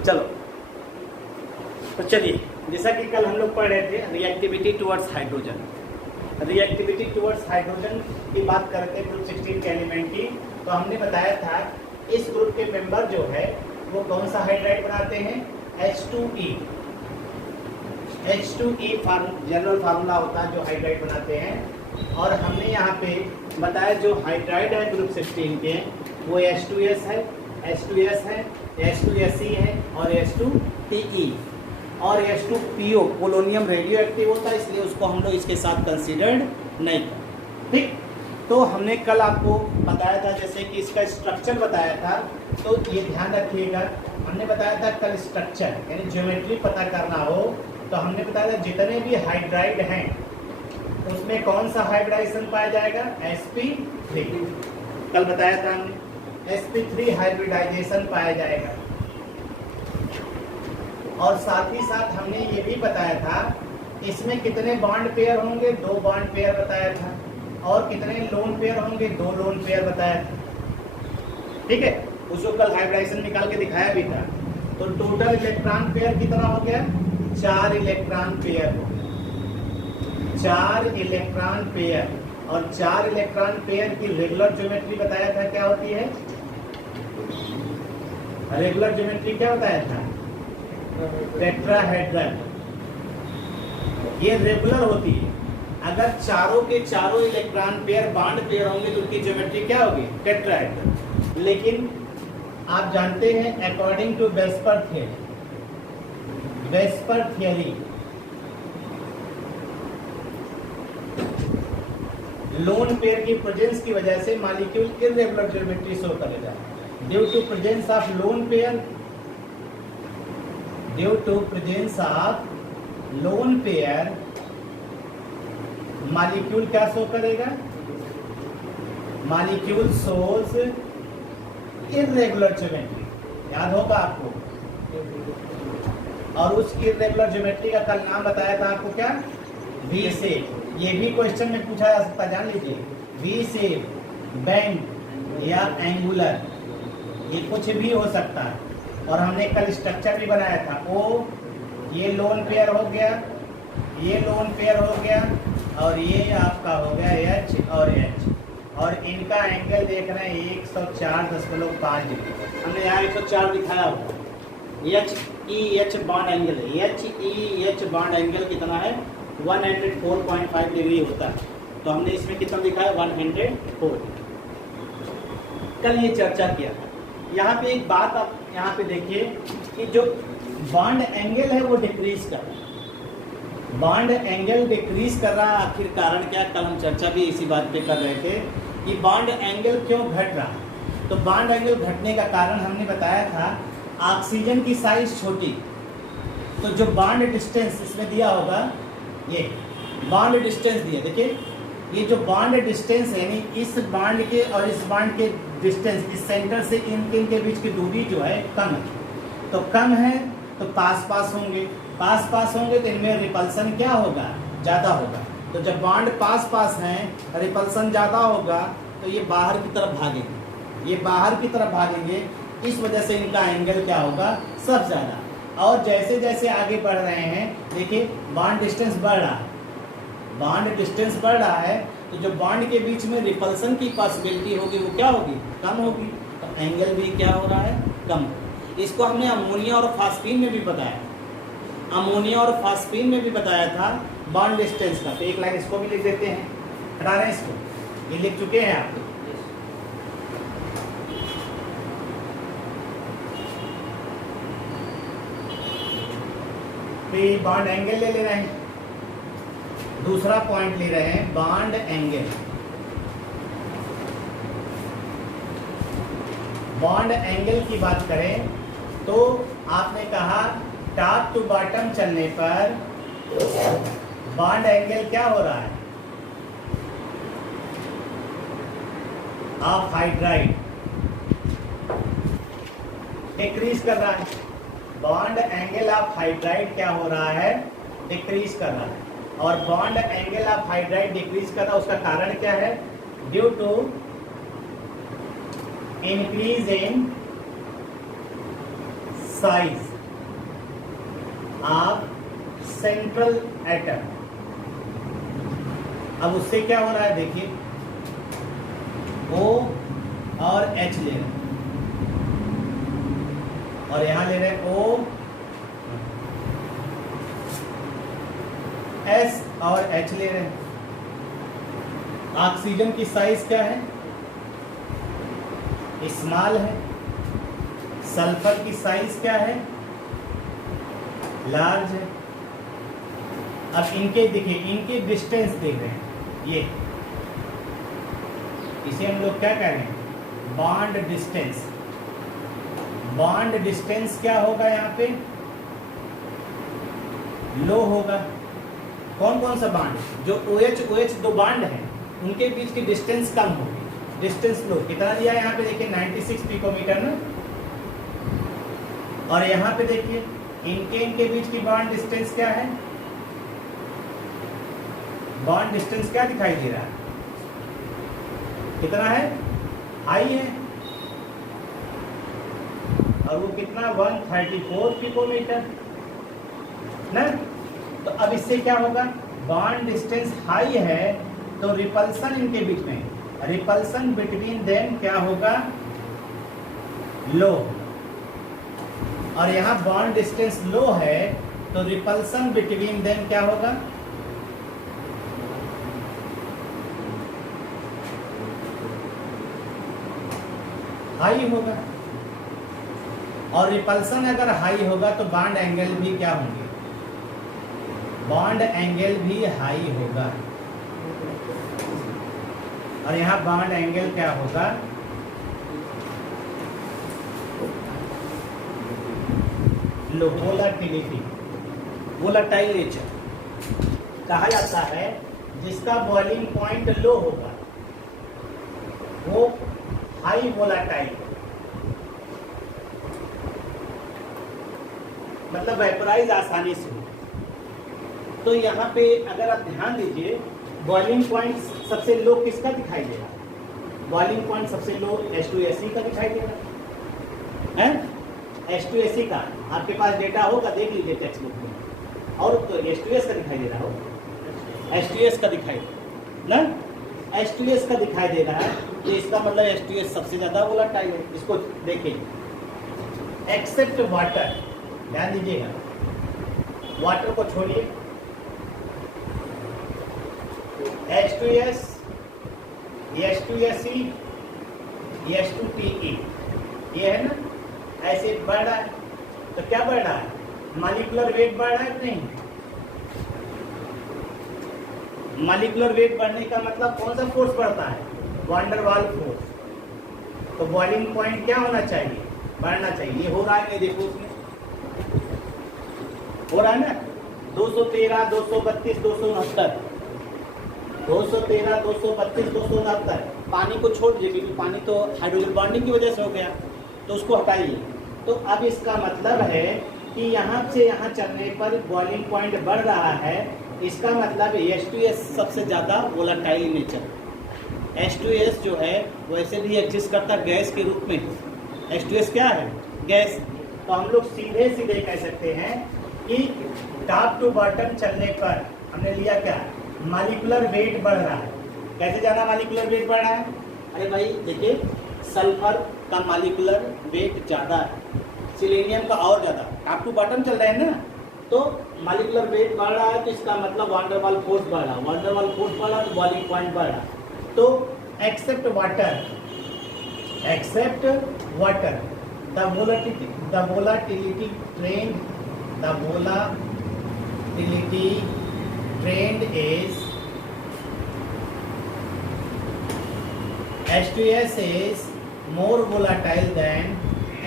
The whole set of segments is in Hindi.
चलो तो चलिए, जैसा कि कल हम लोग पढ़ रहे थे reactivity towards hydrogen. Reactivity towards hydrogen की बात करते हैं ग्रुप 16 के एलिमेंट की। तो हमने बताया था इस ग्रुप के मेंबर जो है वो कौन सा हाइड्राइड बनाते हैं, H2E। H2E जनरल फार्मूला होता है जो हाइड्राइड बनाते हैं। और हमने यहाँ पे बताया जो हाइड्राइड है ग्रुप 16 के वो H2S है, H2S है, H2Se है और H2Te और H2PO पोलोनियम रेडियो एक्टिव होता है, इसलिए उसको हम लोग इसके साथ कंसीडर्ड नहीं करते। ठीक, तो हमने कल आपको बताया था जैसे कि इसका स्ट्रक्चर बताया था, तो ये ध्यान रखिएगा। हमने बताया था कल स्ट्रक्चर यानी ज्योमेट्री पता करना हो तो हमने बताया था जितने भी हाइड्राइड हैं उसमें कौन सा हाइब्रिडाइजेशन पाया जाएगा, sp3। कल बताया था हमने sp3 हाइब्रिडाइजेशन पाया जाएगा। और साथ ही साथ हमने ये भी बताया था इसमें कितने बॉन्ड पेयर होंगे, 2 बॉन्ड पेयर बताया था। और कितने लोन पेयर होंगे, 2 लोन पेयर बताया था। ठीक है, उसको कल हाइब्रिडाइजेशन निकाल के दिखाया भी था। तो टोटल इलेक्ट्रॉन पेयर कितना हो गया, 4 इलेक्ट्रॉन पेयर हो गया, 4 इलेक्ट्रॉन पेयर। और 4 इलेक्ट्रॉन पेयर की रेगुलर ज्योमेट्री बताया था क्या होती है, रेगुलर ज्योमेट्री क्या बताया था, टेट्राहेड्रल। ये रेगुलर होती है। अगर चारों के चारों इलेक्ट्रॉन पेयर बॉन्ड पेयर होंगे तो उनकी ज्योमेट्री क्या होगी, टेट्राहेड्रल। लेकिन आप जानते हैं according to VSEPR theory lone pair की प्रेजेंस की वजह से मॉलिक्यूल इर्रेगुलर ज्योमेट्री शो करेगा। Due to presence of lone pair, due to presence of lone pair molecule क्या शो करेगा, मॉलिक्यूल शोज इर्रेगुलर ज्योमेट्री। याद होगा आपको। और उस इर्रेगुलर ज्योमेट्री का कल नाम बताया था आपको क्या, वी शेप। ये भी क्वेश्चन में पूछा जा सकता है, जान लीजिए। वी शेप, बेंड या एंगुलर, ये कुछ भी हो सकता है। और हमने कल स्ट्रक्चर भी बनाया था। ओ ये लोन पेयर हो गया, ये लोन पेयर हो गया और ये आपका हो गया H और H। और इनका एंगल देख रहे हैं 104.5 डिग्री। हमने यहाँ 104 दिखाया हुआ। HEH बॉन्ड एंगल है, HEH बॉन्ड एंगल कितना है, 104.5 डिग्री होता है। तो हमने इसमें कितना दिखाया, 104। कल ये चर्चा किया था। यहाँ पे एक बात आप यहाँ पे देखिए कि जो बॉन्ड एंगल है वो डिक्रीज कर रहा है, बॉन्ड एंगल डिक्रीज कर रहा है। आखिर कारण क्या, कल हम चर्चा भी इसी बात पे कर रहे थे कि बॉन्ड एंगल क्यों घट रहा है। तो बॉन्ड एंगल घटने का कारण हमने बताया था ऑक्सीजन की साइज छोटी, तो जो बॉन्ड डिस्टेंस इसमें दिया होगा, ये बॉन्ड डिस्टेंस दिया, देखिए ये जो बॉन्ड डिस्टेंस है यानी इस बॉन्ड के और इस बॉन्ड के डिस्टेंस, इस सेंटर से इनके बीच की दूरी जो है कम है। तो कम है तो पास पास होंगे, पास पास होंगे तो इनमें रिपल्सन क्या होगा, ज़्यादा होगा। तो जब बॉन्ड पास पास हैं, रिपल्सन ज़्यादा होगा तो ये बाहर की तरफ भागेंगे, ये बाहर की तरफ भागेंगे। इस वजह से इनका एंगल क्या होगा, सब ज़्यादा। और जैसे जैसे आगे बढ़ रहे हैं, देखिए बॉन्ड डिस्टेंस बढ़ रहा है, बॉन्ड डिस्टेंस बढ़ रहा है तो जो बॉन्ड के बीच में रिपल्सन की पॉसिबिलिटी होगी वो क्या होगी, कम होगी। तो एंगल भी क्या हो रहा है, कम। इसको हमने अमोनिया और फास्फीन में भी बताया, अमोनिया और फास्फीन में भी बताया था बॉन्ड डिस्टेंस का। तो एक लाइन इसको भी लिख देते हैं, हटा रहे हैं इसको, ये लिख चुके हैं आप। तो बॉन्ड एंगल ले रहे हैं, दूसरा पॉइंट ले रहे हैं बॉन्ड एंगल। बॉन्ड एंगल की बात करें तो आपने कहा टॉप टू बॉटम चलने पर बॉन्ड एंगल क्या हो रहा है, ऑफ हाइड्राइड डिक्रीज कर रहा है। बॉन्ड एंगल ऑफ हाइड्राइड क्या हो रहा है, डिक्रीज कर रहा है। और bond angle of hydride decrease कर रहा है, उसका कारण क्या है, due to increase in size of central atom. अब उससे क्या हो रहा है देखिए, O और H ले रहे हैं और यहां ले रहे हैं O, S और H ले रहे हैं। ऑक्सीजन की साइज क्या है, स्मॉल है। सल्फर की साइज क्या है, लार्ज है। अब इनके देखिए, इनके डिस्टेंस देख रहे हैं, ये इसे हम लोग क्या कह रहे हैं, बॉन्ड डिस्टेंस। बॉन्ड डिस्टेंस क्या होगा यहाँ पे, लो होगा। कौन कौन सा बॉन्ड, जो OH OH दो बॉन्ड हैं उनके बीच की डिस्टेंस कम होगी, डिस्टेंस लो। कितना दिया है यहाँ पे देखिए, 96 पिकोमीटर ना। और यहाँ पे देखिए इनके बीच की बॉन्ड डिस्टेंस क्या है, बॉन्ड डिस्टेंस क्या दिखाई दे रहा है, कितना है, हाई है। और वो कितना, 134 पिकोमीटर ना। तो अब इससे क्या होगा, बॉन्ड डिस्टेंस हाई है तो रिपल्सन इनके बीच में, रिपल्सन बिटवीन देम क्या होगा, लो। और यहाँ बॉन्ड डिस्टेंस लो है तो रिपल्सन बिटवीन देम क्या होगा, हाई होगा। और रिपल्सन अगर हाई होगा तो बॉन्ड एंगल भी क्या होंगे, बॉन्ड एंगल भी हाई होगा। और यहाँ बॉन्ड एंगल क्या होगा, लो। वोलाटिलिटी, वोलाटाइल नेचर कहा जाता है जिसका बॉइलिंग पॉइंट लो होगा वो हाई वोलाटाइल, मतलब वेपराइज आसानी से हो। तो यहाँ पे अगर आप ध्यान दीजिए, बॉइलिंग पॉइंट सबसे लो किसका दिखाई दे रहा है, बॉइलिंग पॉइंट सबसे लो H2SE का दिखाई दे रहा है, H2SE का। आपके पास डेटा होगा, देख लीजिए टेक्स्ट बुक में। और तो H2S का दिखाई दे रहा हो, H2S का दिखाई ना, H2S का दिखाई दे रहा है, तो इसका मतलब H2S सबसे ज्यादा वोलेटाइल है। इसको देखिए, एक्सेप्ट वाटर, ध्यान दीजिएगा, वाटर को छोड़िए, H2S, H2SE, H2TE, ये है ना, ऐसे बढ़ रहा है। तो क्या बढ़ रहा है, मॉलिक्यूलर वेट बढ़ रहा है कि नहीं। मॉलिक्यूलर वेट बढ़ने का मतलब कौन सा फोर्स बढ़ता है, वान डेर वाल्स फोर्स। तो बॉइलिंग पॉइंट क्या होना चाहिए, बढ़ना चाहिए। ये हो रहा है, देखो उसमें हो रहा है ना, 213, 232, 269, 213, 232, 269। पानी को छोड़ दीजिए क्योंकि पानी तो हाइड्रोजन बॉन्डिंग की वजह से हो गया, तो उसको हटाइए। तो अब इसका मतलब है कि यहाँ से यहाँ चलने पर बॉइलिंग पॉइंट बढ़ रहा है। इसका मतलब H2S सबसे ज़्यादा वोलेटाइल नेचर। H2S जो है वैसे भी एग्जिस्ट करता गैस के रूप में। H2S क्या है, गैस। तो हम लोग सीधे सीधे कह सकते हैं कि टॉप टू बॉटम चलने पर हमने लिया क्या, मॉलिक्यूलर वेट बढ़ रहा है। कैसे जाना मॉलिक्यूलर वेट बढ़ रहा है, अरे भाई देखिए, सल्फर का मॉलिक्यूलर वेट ज़्यादा है, सिलेनियम का और ज़्यादा। टॉप टू बॉटम चल रहे हैं ना, तो मॉलिक्यूलर वेट बढ़ रहा है, तो इसका मतलब वान डेर वाल फोर्स बढ़ रहा है। वान डेर वाल फोर्स बढ़ रहा है तो बॉइलिंग पॉइंट बढ़ रहा है। तो except water, except water, the volatility trend, the volatility trend is H2S is more volatile than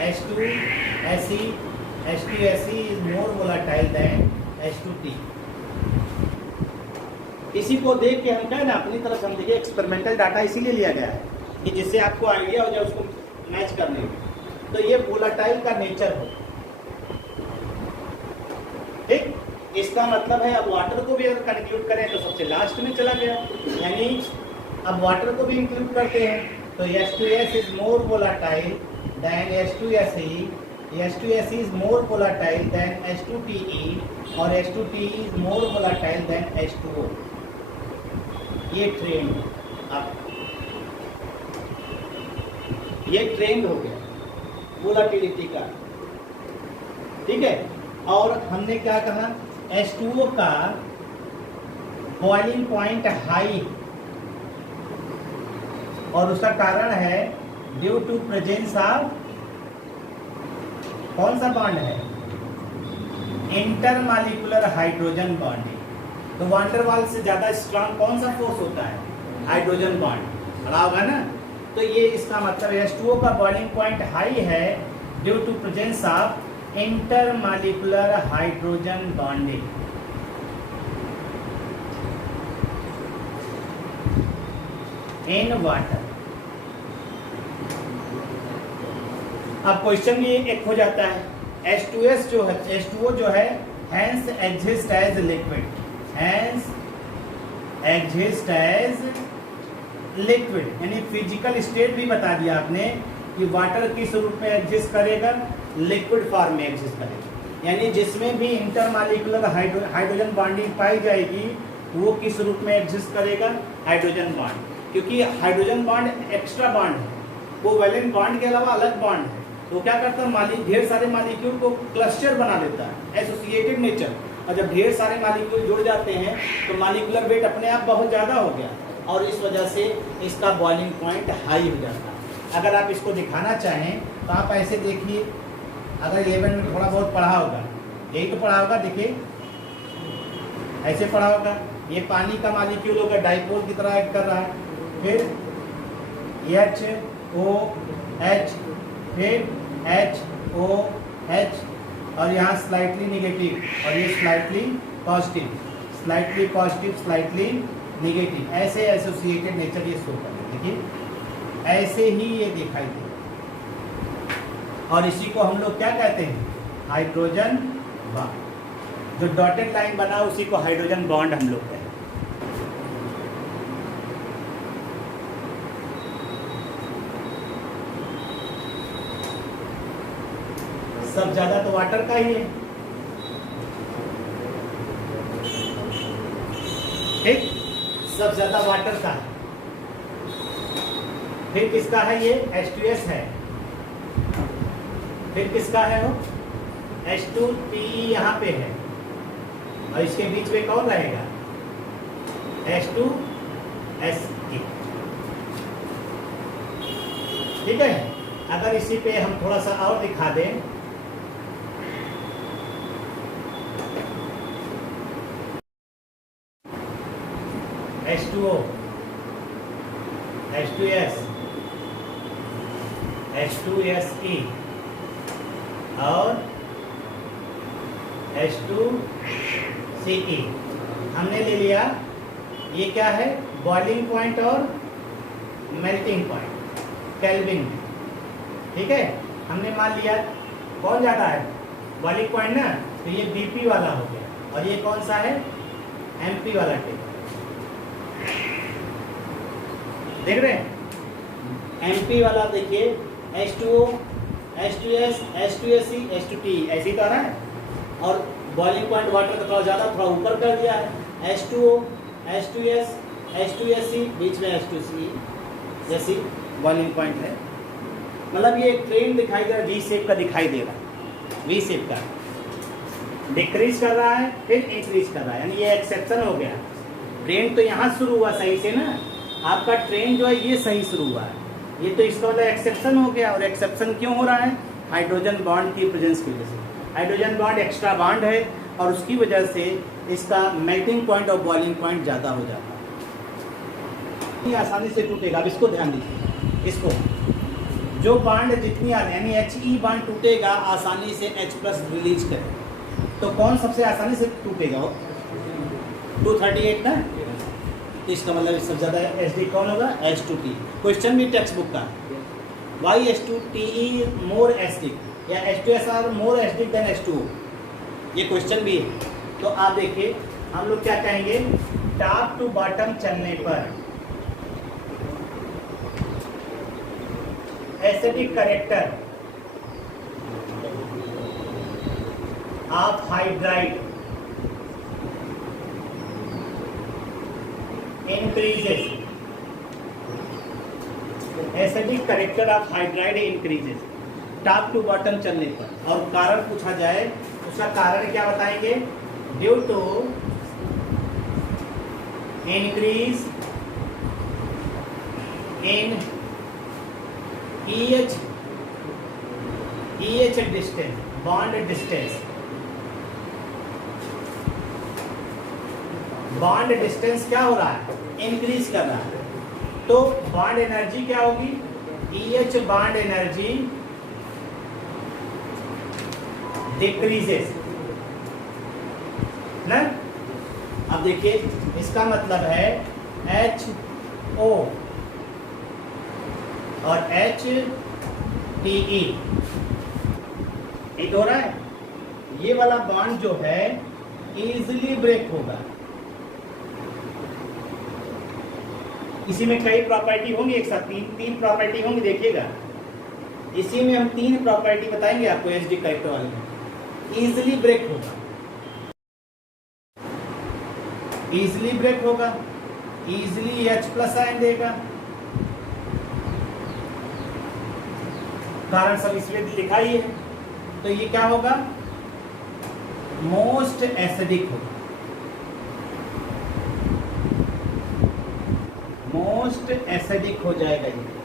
H2SE. H2SE is more volatile than H2T. इसी को देख के हम कहें ना, अपनी तरफ हम देखिए, एक्सपेरिमेंटल डाटा इसीलिए लिया गया है कि जिससे आपको आइडिया हो जाए उसको मैच करने में। तो ये वोलाटाइल का नेचर हो, ठीक। इसका मतलब है अब वाटर को भी अगर कंक्लूड करें तो सबसे लास्ट में चला गया, यानी अब वाटर को भी इंक्लूड करते हैं तो H2S is more volatile than H2SE H2SE is more volatile than H2TE और H2TE is more volatile than H2O। ये ट्रेंड अब ये ट्रेंड हो गया वोलाटिलिटी का, ठीक है। और हमने क्या कहा, H2O का बॉइलिंग पॉइंट हाई, और उसका कारण है ड्यू टू प्रेजेंस ऑफ कौन सा बॉन्ड है, इंटरमॉलिक्यूलर हाइड्रोजन बॉन्डिंग। तो वांडरवाल से ज्यादा स्ट्रांग कौन सा फोर्स होता है, हाइड्रोजन बॉन्ड, पढ़ा होगा ना। तो ये इसका मतलब H2O का बॉइलिंग पॉइंट हाई है due to presence of intermolecular hydrogen bonding. In water. अब क्वेश्चन ये एक हो जाता है, H2S जो है, H2O जो है hence exist as liquid, hence exist as liquid, यानी फिजिकल स्टेट भी बता दिया आपने कि वाटर किस रूप में एग्जिस्ट करेगा, लिक्विड फॉर्म में एग्जिस्ट करेगा। यानी जिसमें भी इंटरमॉलिक्यूलर हाइड्रोजन बॉन्डिंग पाई जाएगी वो किस रूप में एग्जिस्ट करेगा, हाइड्रोजन बॉन्ड, क्योंकि हाइड्रोजन बॉन्ड एक्स्ट्रा बॉन्ड है, वो वैलेंट बॉन्ड के अलावा अलग बॉन्ड है। तो क्या करता है, ढेर सारे मॉलिक्यूल को क्लस्टर बना लेता है, एसोसिएटेड नेचर। और जब ढेर सारे मॉलिक्यूल जुड़ जाते हैं तो मॉलिक्यूलर वेट अपने आप बहुत ज़्यादा हो गया, और इस वजह से इसका बॉइलिंग पॉइंट हाई हो जाता है। अगर आप इसको दिखाना चाहें तो आप ऐसे देखिए, अगर 11 में थोड़ा बहुत पढ़ा होगा, यही तो पढ़ा होगा, देखिए ऐसे पढ़ा होगा, ये पानी का मॉलिक्यूल होगा, डाइपोल की तरह एक्ट कर रहा है, फिर HOH, फिर HOH, और यहाँ स्लाइटली निगेटिव और ये slightly positive, slightly positive, slightly negative, ऐसे एसोसिएटेड नेचर ये शो कर रहे हैं। देखिए ऐसे ही ये दिखाई दे, और इसी को हम लोग क्या कहते हैं, हाइड्रोजन बॉन्ड। जो डॉटेड लाइन बना उसी को हाइड्रोजन बॉन्ड हम लोग कहते हैं। सब ज्यादा तो वाटर का ही है, ठीक, सब ज्यादा वाटर का है। फिर किसका है, ये H2S है, फिर किसका है वो H2PE यहाँ पे है, और इसके बीच में कौन रहेगा, H2SE, ठीक है। अगर इसी पे हम थोड़ा सा और दिखा दें, H2O, H2S, H2SE और H2CE हमने ले लिया। ये क्या है, बॉइलिंग पॉइंट और मेल्टिंग पॉइंट, केल्विन, ठीक है। हमने मान लिया कौन ज़्यादा है, बॉइलिंग पॉइंट ना, तो ये BP वाला हो गया, और ये कौन सा है, MP वाला टेबल, देख रहे हैं। MP वाला देखिए H2O, H2S, H2SE, H2TE ऐसे ही तो आ रहा है, और बॉइलिंग पॉइंट वाटर का थोड़ा ज़्यादा, थोड़ा ऊपर कर दिया है, H2O, H2S, H2SE, बीच में H2CE, जैसी बॉइलिंग पॉइंट है। मतलब ये एक ट्रेन दिखाई दे रहा है, V शेप का दिखाई दे रहा है, V शेप का डिक्रीज कर रहा है, फिर इंक्रीज कर रहा है, यानी ये एक्सेप्शन हो गया। ट्रेन तो यहाँ शुरू हुआ सही से ना, आपका ट्रेन जो है ये सही शुरू हुआ है, ये तो इसका मतलब एक्सेप्शन हो गया। और एक्सेप्शन क्यों हो रहा है, हाइड्रोजन बॉन्ड की प्रेजेंस की वजह से। हाइड्रोजन बॉन्ड एक्स्ट्रा बॉन्ड है, और उसकी वजह से इसका मेल्टिंग पॉइंट और बॉइलिंग पॉइंट ज़्यादा हो जाता है, ये आसानी से टूटेगा। अब इसको ध्यान दीजिए, इसको जो बॉन्ड जितनी यानी HE बॉन्ड टूटेगा आसानी से H+ रिलीज करेगा, तो कौन सबसे आसानी से टूटेगा, 238 ना, तो इसका मतलब सबसे ज़्यादा HD कौन होगा, H2T। क्वेश्चन भी टेक्स्ट बुक का, वाई H2TE मोर एसिडिक, या H2S are more acidic then H2O, ये क्वेश्चन भी है। तो आप देखिए हम लोग क्या कहेंगे, टॉप टू बॉटम चलने पर acidic character of hydride increases, acidic character of hydride increases top to bottom चलने पर। और कारण पूछा जाए, उसका कारण क्या बताएंगे? Due to increase in EH distance, bond distance. Bond distance क्या हो रहा है? इंक्रीज कर रहा है। तो बॉन्ड एनर्जी क्या होगी? EH बॉन्ड एनर्जी डिक्रीजेस ना। अब देखिए इसका मतलब है HO और HPE हिट हो रहा है। ये वाला बॉन्ड जो है इजीली ब्रेक होगा। इसी में कई प्रॉपर्टी होंगी, एक साथ तीन प्रॉपर्टी होंगी, देखिएगा। इसी में हम 3 प्रॉपर्टी बताएंगे आपको एसिडिक कैरेक्टर वाले में। इजीली ब्रेक होगा, इजीली ब्रेक होगा, इजीली H+ आयन देगा। कारण सब इसमें लिखा ही है। तो ये क्या होगा? मोस्ट एसिडिक होगा, मोस्ट एसिडिक हो जाएगा ये।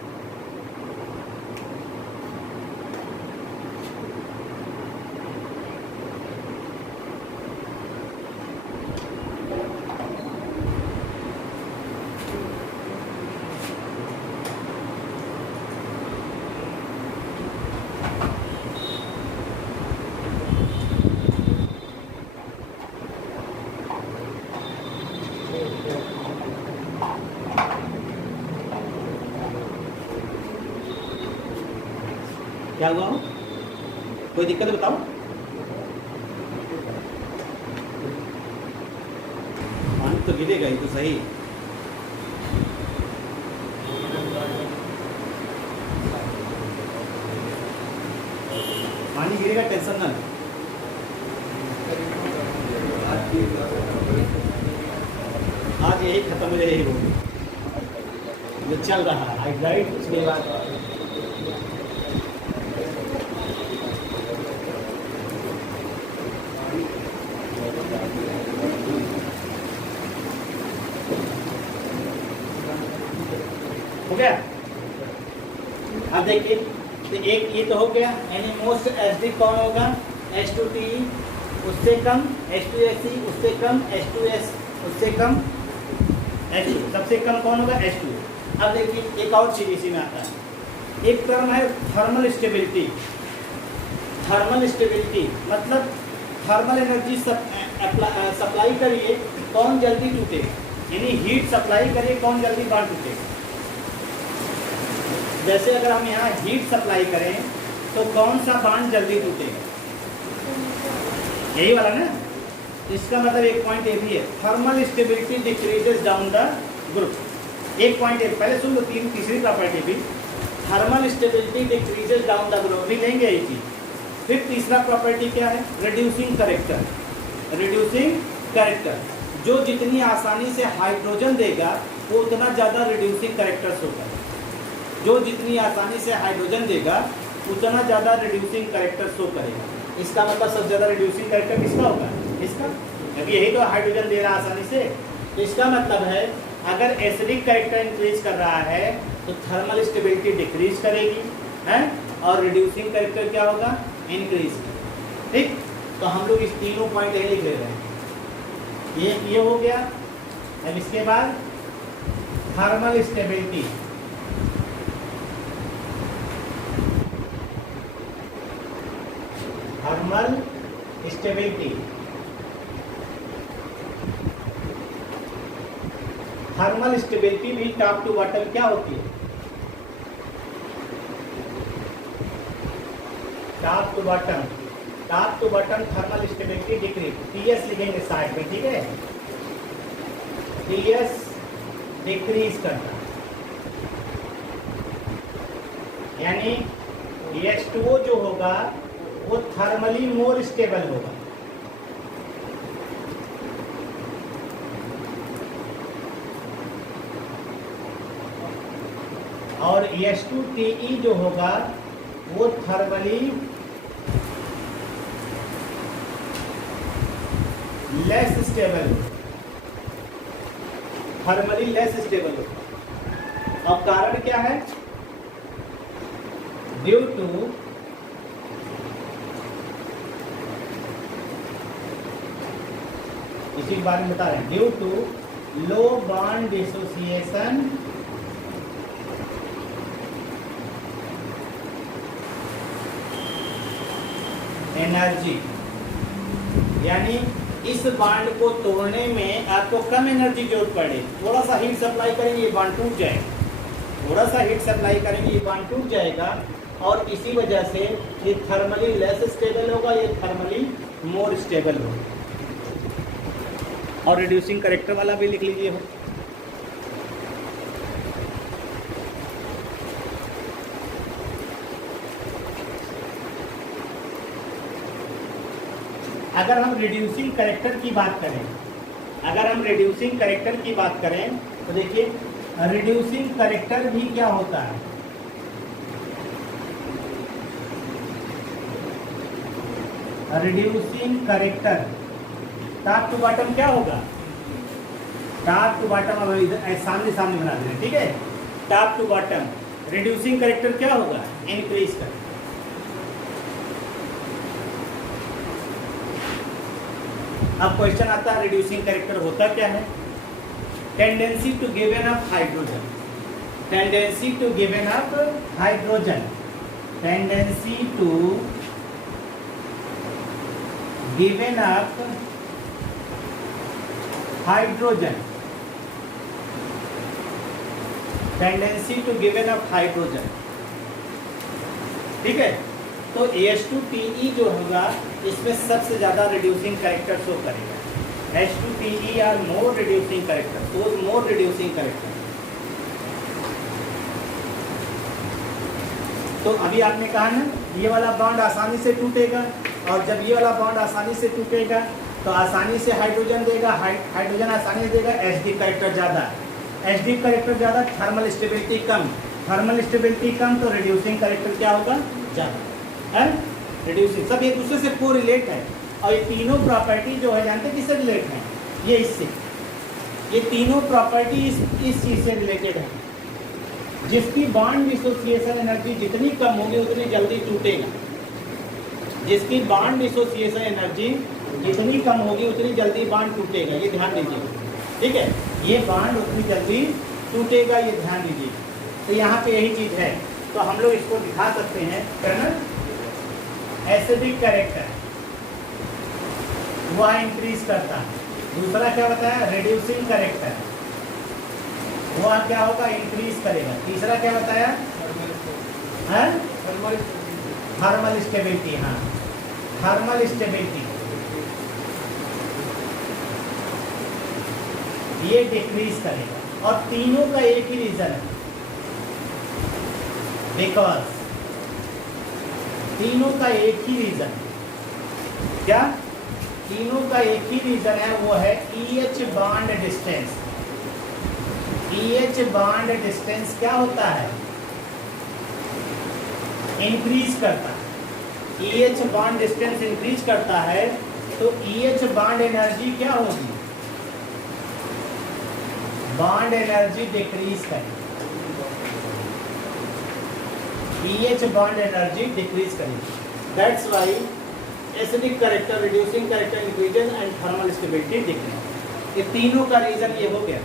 क्या हुआ? कोई दिक्कत बताओ। पानी तो गिरेगा ही तो सही। पानी गिरेगा, टेंशन ना। आज यही खत्म रहेगी, वो चल रहा है हाइड्राइड। उसके बाद हो गया। अब देखिए, तो एक ये तो हो गया, यानी मोस्ट एसिडिक कौन होगा? H2T, उससे कम H2SE, उससे कम H2S, उससे कम H2, सबसे कम कौन होगा? H2। अब देखिए एक और चीज इसी में आता है, एक टर्म है थर्मल स्टेबिलिटी। थर्मल स्टेबिलिटी मतलब थर्मल एनर्जी सप्लाई करिए, कौन जल्दी टूटेगा, यानी हीट सप्लाई करिए, कौन जल्दी बॉन्ड टूटेगा। जैसे अगर हम यहाँ हीट सप्लाई करें तो कौन सा बॉन्ड जल्दी टूटेगा? यही वाला ना। इसका मतलब एक पॉइंट ये भी है, thermal stability decreases down the group. एक पॉइंट है, पहले सुन लो, तीसरी प्रॉपर्टी भी, thermal stability decreases down the group भी लेंगे एक ही। फिर तीसरा प्रॉपर्टी क्या है? Reducing character. रिड्यूसिंग कैरेक्टर, जो जितनी आसानी से हाइड्रोजन देगा वो उतना ज़्यादा रिड्यूसिंग कैरेक्टर्स होगा। जो जितनी आसानी से हाइड्रोजन देगा उतना ज़्यादा रिड्यूसिंग कैरेक्टर शो करेगा। इसका मतलब सबसे ज़्यादा रिड्यूसिंग कैरेक्टर किसका होगा? इसका, क्योंकि यही तो हाइड्रोजन दे रहा है आसानी से। तो इसका मतलब है अगर एसिडिक कैरेक्टर इंक्रीज कर रहा है तो थर्मल स्टेबिलिटी डिक्रीज करेगी, है, और रिड्यूसिंग कैरेक्टर क्या होगा? इंक्रीज। ठीक, तो हम लोग इस तीनों पॉइंट यही लिख रहे हैं। ये हो गया। अब इसके बाद thermal stability. Thermal stability, thermal stability भी टॉप टू बॉटम क्या होती है? Top to bottom, top to bottom thermal stability decrease. TS लिखेंगे साइड में, ठीक है? टीएस डिक्रीज करना, यानी H2O जो होगा वो थर्मली मोर स्टेबल होगा। और H2TE जो होगा वो thermally less stable, thermally less stable होगा। अब कारण क्या है? ड्यू टू इसी के बारे में बता रहे हैं, due to low bond dissociation energy, यानी इस बांड को तोड़ने में आपको कम एनर्जी जरूरत पड़े, थोड़ा सा हीट सप्लाई करेंगे ये बांड टूट जाएगा, थोड़ा सा हीट सप्लाई करेंगे ये बांड टूट जाएगा, और इसी वजह से ये थर्मली लेस स्टेबल होगा, ये थर्मली मोर स्टेबल होगा। और रिड्यूसिंग कैरेक्टर वाला भी लिख लीजिए हो। अगर हम रिड्यूसिंग कैरेक्टर की बात करें, अगर हम रिड्यूसिंग कैरेक्टर की बात करें तो देखिए रिड्यूसिंग कैरेक्टर भी क्या होता है, reducing character top to bottom क्या होगा, टॉप टू बॉटम अब इधर सामने सामने बना दें, ठीक है। Top to bottom reducing character क्या होगा, इंक्रीज कर। अब क्वेश्चन आता है रिड्यूसिंग कैरेक्टर होता क्या है? Tendency to given up hydrogen, tendency to given up hydrogen, tendency to given up hydrogen, tendency to given up hydrogen, ठीक है। तो H2TE जो होगा इसमें सबसे ज़्यादा रिड्यूसिंग कैरेक्टर शो करेगा। H2TE are more reducing character, तो मोर रिड्यूसिंग कैरेक्टर। तो अभी आपने कहा ना ये वाला बॉन्ड आसानी से टूटेगा, और जब ये वाला बॉन्ड आसानी से टूटेगा तो आसानी से हाइड्रोजन देगा, हाइड्रोजन आसानी से देगा, H कैरेक्टर ज़्यादा, H कैरेक्टर ज़्यादा, थर्मल स्टेबिलिटी कम, थर्मल स्टेबिलिटी कम, तो रिड्यूसिंग कैरेक्टर क्या होगा, ज़्यादा है। रिड्यूसिंग सब एक दूसरे से को रिलेट है, और ये तीनों प्रॉपर्टी जो है जानते हैं किससे रिलेट है, ये इससे, ये तीनों प्रॉपर्टी इस चीज़ से रिलेटेड है। जिसकी बॉन्ड डिसोसिएशन एनर्जी जितनी कम होगी उतनी जल्दी टूटेगा, जिसकी बॉन्ड डिसोसिएशन एनर्जी जितनी कम होगी उतनी जल्दी बॉन्ड टूटेगा, ये ध्यान दीजिए, ठीक है। ये बॉन्ड उतनी जल्दी टूटेगा, ये ध्यान दीजिए। तो यहाँ पे यही चीज़ है, तो हम लोग इसको दिखा सकते हैं, करना एसिडिक कैरेक्टर वह इंक्रीज करता है। दूसरा क्या बताया, रिड्यूसिंग कैरेक्टर वह क्या होगा, इंक्रीज करेगा। तीसरा क्या बताया, थर्मल स्टेबिलिटी, हाँ थर्मल स्टेबिलिटी ये डिक्रीज करेगा। और तीनों का एक ही रीजन है, बिकॉज तीनों का एक ही रीजन, क्या तीनों का एक ही रीजन है, वो है EH bond distance. EH bond distance क्या होता है, इंक्रीज करता है। EH बॉन्ड डिस्टेंस इंक्रीज करता है, तो EH बॉन्ड एनर्जी क्या होगी, बॉन्ड एनर्जी डिक्रीज करेगी, EH बॉन्ड एनर्जी डिक्रीज करेगी। That's why acidic character, reducing character increases and thermal stability decrease. ये तीनों का रीजन ये हो गया,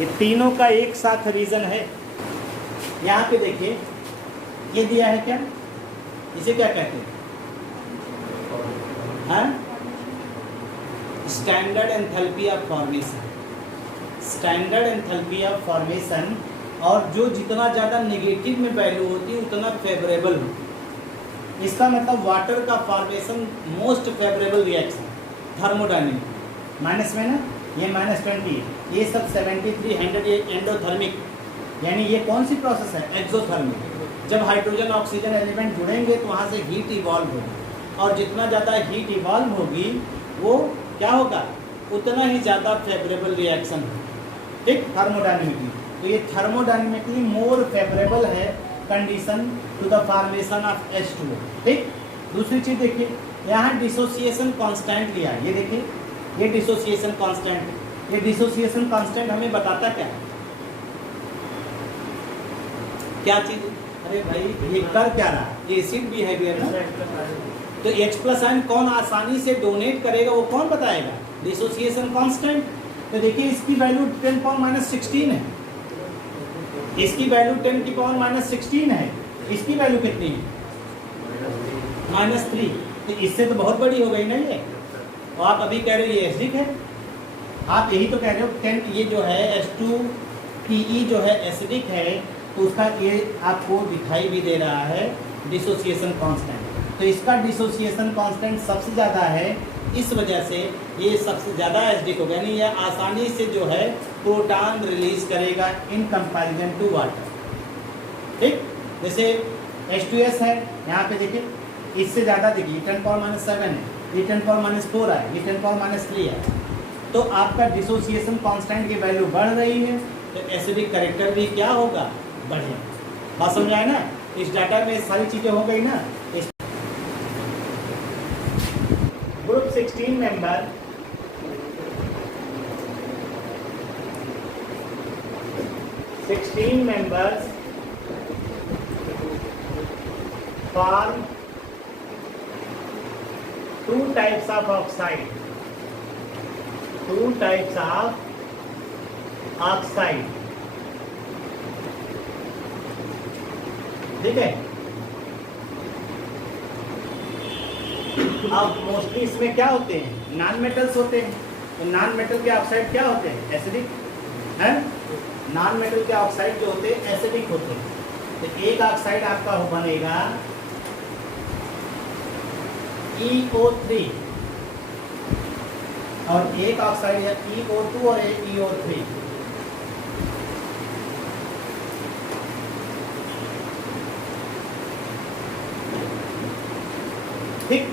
ये तीनों का एक साथ रीजन है। यहाँ पे देखिए ये दिया है, क्या इसे क्या कहते हैं, standard enthalpy of formation, standard enthalpy of formation. और जो जितना ज़्यादा नेगेटिव में वैल्यू होती है उतना फेवरेबल होती है। इसका मतलब वाटर का formation most favourable reaction thermodynamic. Minus में ना ये -20 है, ये सब 7300 ये एंडोथर्मिक, यानी ये कौन सी प्रोसेस है, एक्सोथर्मिक। जब हाइड्रोजन ऑक्सीजन एलिमेंट जुड़ेंगे तो वहाँ से हीट इवॉल्व होगी, और जितना ज़्यादा हीट इवॉल्व होगी वो क्या होगा, उतना ही ज़्यादा फेवरेबल रिएक्शन होगा, ठीक थर्मोडायनेमिकली। तो ये थर्मोडायनेमिकली मोर फेवरेबल है condition to the formation of H2O। ठीक, दूसरी चीज देखिए, यहाँ डिसोसिएशन कांस्टेंट लिया है, ये देखिए ये डिसोसिएशन कांस्टेंट। ये डिसोसिएशन कांस्टेंट हमें बताता क्या है, क्या चीज? अरे भाई ये कर क्या रहा है, एसिड बिहेवियर ना। तो H+ आयन कौन आसानी से डोनेट करेगा वो कौन बताएगा? Dissociation constant. तो देखिए इसकी वैल्यू 10⁻16 है, इसकी वैल्यू 10⁻16 है, इसकी वैल्यू कितनी है? -3। तो इससे तो बहुत बड़ी हो गई ना ये। और आप अभी कह रहे हो ये एसिडिक है, आप यही तो कह रहे हो 10 ये जो है H2PE जो है एसिडिक है, तो उसका ये आपको दिखाई भी दे रहा है डिसोसिएशन कांस्टेंट। तो इसका डिसोसिएशन कांस्टेंट सबसे ज़्यादा है, इस वजह से ये सबसे ज़्यादा एसिडिक हो गया, यानी ये आसानी से जो है प्रोटॉन रिलीज करेगा इन कंपैरिजन टू वाटर। ठीक, जैसे H2S है, यहाँ पे देखिए इससे ज़्यादा देखिए 10⁻7 है, ये 10⁻4 है, ये 10⁻3 है। तो आपका डिसोसिएशन कांस्टेंट की वैल्यू बढ़ रही है, तो एसिडिक कैरेक्टर भी क्या होगा? बढ़ेगा। बात समझ आए ना? इस डाटा में सारी चीज़ें हो गई ना। Group 16 member members form two types of oxide, ठीक है। अब मोस्टली इसमें क्या होते हैं? नॉन मेटल्स होते हैं। तो नॉन मेटल के ऑक्साइड क्या होते हैं? एसिडिक है। नॉन मेटल के ऑक्साइड जो होते हैं एसिडिक होते हैं। तो एक ऑक्साइड आपका बनेगा EO3 और एक ऑक्साइड है EO2 और एक EO3। ठीक,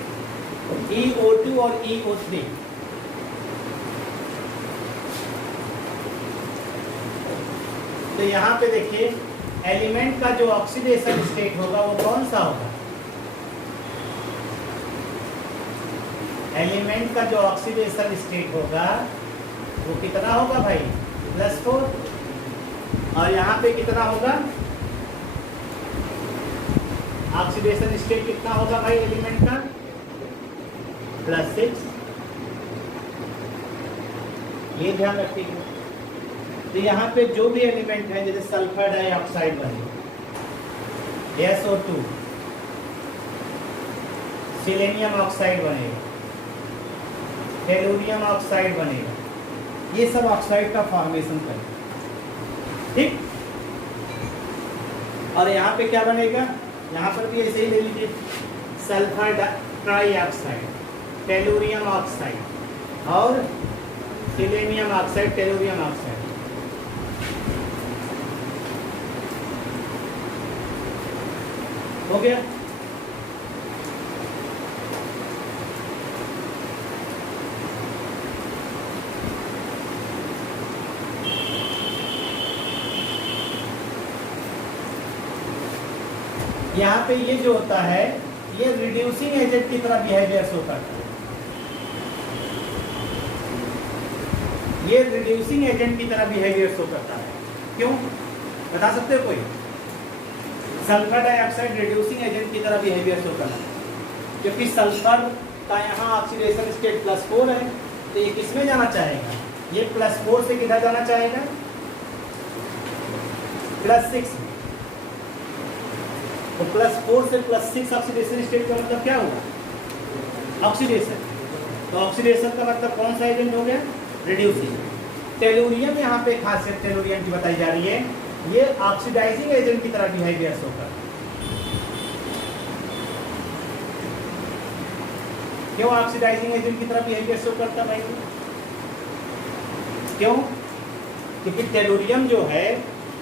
EO2 और EO3। तो यहाँ पे देखिए एलिमेंट का जो ऑक्सीडेशन स्टेट होगा वो कौन सा होगा? एलिमेंट का जो ऑक्सीडेशन स्टेट होगा वो कितना होगा भाई? +4। और यहाँ पे कितना होगा? ऑक्सीडेशन स्टेट कितना होगा भाई एलिमेंट का? +6। ये ध्यान रखिएगा। तो यहाँ पे जो भी एलिमेंट है, जैसे सल्फर डाइऑक्साइड बनेगा, SO2, सिलेनियम ऑक्साइड बनेगा, टेलुरियम ऑक्साइड बनेगा, ये सब ऑक्साइड का फॉर्मेशन करेगा। ठीक, और यहाँ पे क्या बनेगा? यहाँ पर भी ऐसे ही ले लीजिए, सल्फर ट्राइऑक्साइड, टेलुरियम ऑक्साइड और सिलेनियम ऑक्साइड, टेलुरियम ऑक्साइड। हो गया। यहाँ पे ये जो होता है ये रिड्यूसिंग एजेंट की तरह बिहेवियर शो करता है। ये रिड्यूसिंग एजेंट की तरह बिहेवियर शो करता है। क्यों बता सकते हो कोई? सल्फर डाइऑक्साइड रिड्यूसिंग एजेंट की तरह बिहेवियर शो करता है, क्योंकि सल्फर का यहाँ ऑक्सीडेशन स्टेट +4 है, तो ये किसमें जाना चाहेगा? ये +4 से किधर जाना चाहेगा? +6। तो +4 से +6 ऑक्सीडेशन स्टेट का मतलब क्या हुआ? ऑक्सीडेशन। तो ऑक्सीडेशन का मतलब कौन सा एजेंट हो गया? रिड्यूसिंग। टेलुरियम यहाँ पे खासियत टेलुरियम की बताई जा रही है, ये ऑक्सीडाइजिंग एजेंट की तरह बिहेवियर शो करता है। क्यों ऑक्सीडाइजिंग एजेंट की तरह बिहेवियर शो करता है भाई? क्यों? क्योंकि टेलुरियम जो है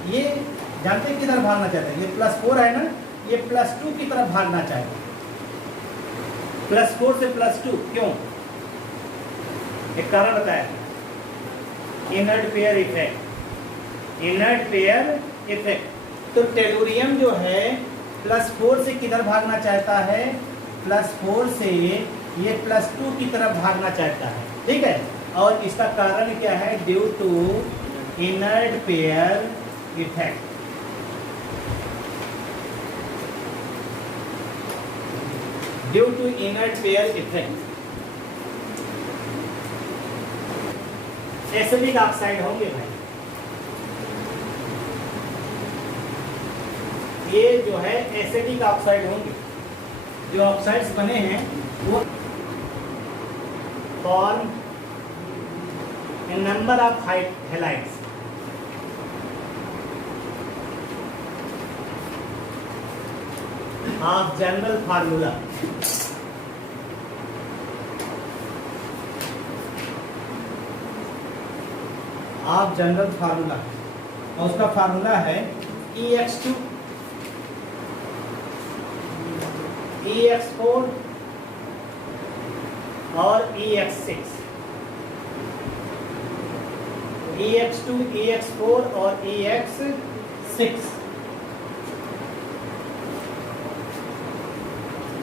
ये जानते हैं किधर भागना चाहता है? ये +4 है ना, ये +2 की तरफ भागना चाहता है। +4 से +2 क्यों? एक कारण बताया, inert pair effect. Inert pair effect. तो टेलुरियम जो है +4 से किधर भागना चाहता है, +4 से ये +2 की तरफ भागना चाहता है, ठीक है। और इसका कारण क्या है, due to inert pair effect. Due to inert pair effect acidic oxide होंगे भाई। ये जो है एसिडिक ऑक्साइड होंगे। जो ऑक्साइड्स बने हैं वो form A number of halides. Of general formula of general formula, और उसका फार्मूला है EX2 EX4 और EX6। EX2 EX4 और EX6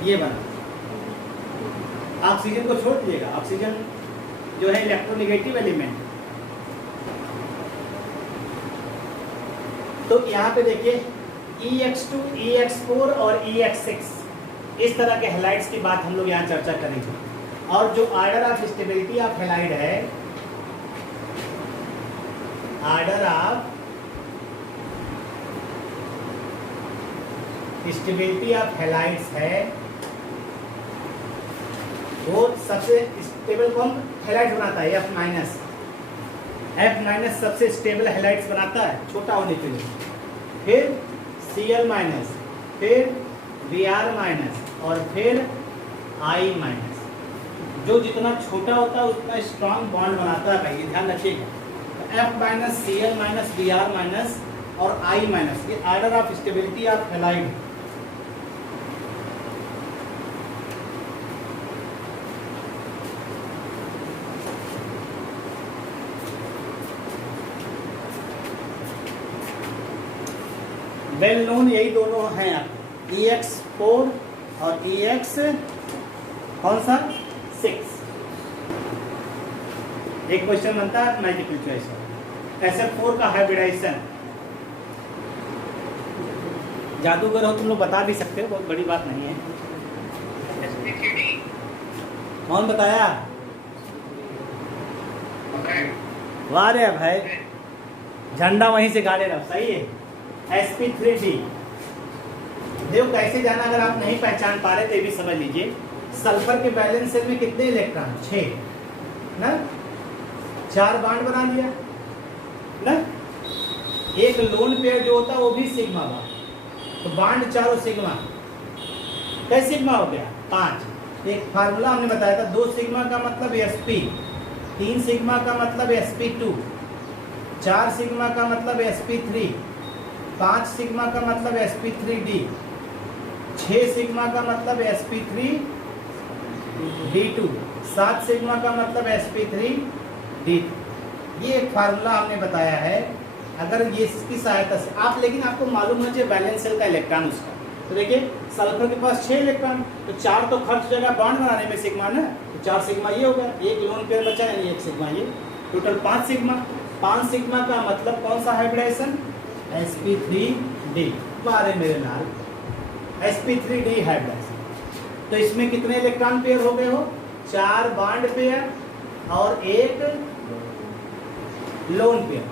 ये बना। ऑक्सीजन को छोड़ दीजिएगा, ऑक्सीजन जो है इलेक्ट्रोनेगेटिव एलिमेंट। तो यहाँ पे देखिए EX2 EX4 और EX6 इस तरह के हैलाइड्स की बात हम लोग यहाँ चर्चा करेंगे। और जो order of stability of halide है, order of stability of halides है, वो सबसे स्टेबल कौन हैलाइड बनाता है, F- सबसे स्टेबल हैलाइड्स बनाता है छोटा होने के लिए। फिर Cl-, फिर Br- और फिर I-। जो जितना छोटा होता है उतना स्ट्रॉन्ग बॉन्ड बनाता है भाई, ध्यान रखिएगा। F-, Cl-, Br- और I- ये order of stability of halide. Well known यही दोनों हैं आप, EX4 और EX कौन सा 6। एक क्वेश्चन बनता है मल्टीपल चॉइस। SF4 का हाइब्रिडाइजेशन जादूगर हो तुम लोग बता भी सकते हो, बहुत बड़ी बात नहीं है। कौन बताया? वाह रे भाई, झंडा वहीं से गाड़े रहो, सही है। sp3d देखो कैसे जाना, अगर आप नहीं पहचान पा रहे तो ये भी समझ लीजिए। सल्फर के बैलेंस शेल में कितने इलेक्ट्रॉन, 6 ना, 4 बांड बना दिया ना। एक लोन पेयर जो होता है वो भी सिग्मा बांड, तो बांड चारों सिग्मा, कैसे सिग्मा हो गया 5। एक फार्मूला हमने बताया था, 2 सिग्मा का मतलब sp, 3 सिग्मा का मतलब sp2, 4 सिग्मा का मतलब sp3, 5 सिग्मा का मतलब sp3d, 6 सिग्मा का मतलब sp3d2, 7 सिग्मा का मतलब sp3d। ये एक फार्मूला हमने बताया है। अगर ये इसकी सहायता से आप, लेकिन आपको मालूम होना चाहिए बैलेंस शेल का इलेक्ट्रॉन उसका। तो देखिए सल्फर के पास 6 इलेक्ट्रॉन, तो 4 तो खर्च हो जाएगा बॉन्ड बनाने में सिग्मा ना, तो 4 सिग्मा ये हो गया, एक लोन पेयर बचा यानी 1 सिग्मा ये, टोटल 5 सिग्मा। 5 सिग्मा का मतलब कौन सा हाइब्रिडाइजेशन, sp3d। बारे मेरे लाल, sp3d हाइब्रिडाइजेशन। तो इसमें कितने इलेक्ट्रॉन पेयर हो गए हो, 4 बॉन्ड पेयर और 1 लोन पेयर।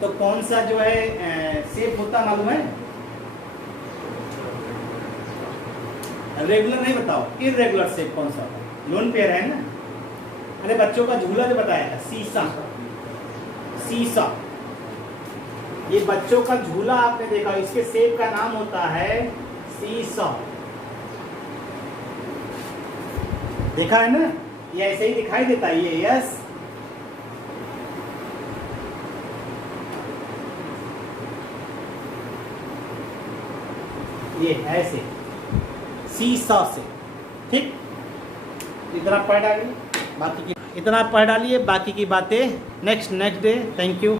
तो कौन सा जो है शेप होता मालूम है, रेगुलर नहीं बताओ, इरेगुलर शेप कौन सा, लोन पेयर है ना। अरे बच्चों का झूला जो बताया था, सीसा, सीसा, ये बच्चों का झूला आपने देखा, इसके शेप का नाम होता है सीसा। देखा है ना, ये ऐसे ही दिखाई देता है ये, यस। ये ऐसे सीसा से, ठीक। इतना पढ़ डालिए, बाकी की इतना पढ़ डालिए, बाकी की बातें नेक्स्ट डे। Thank you.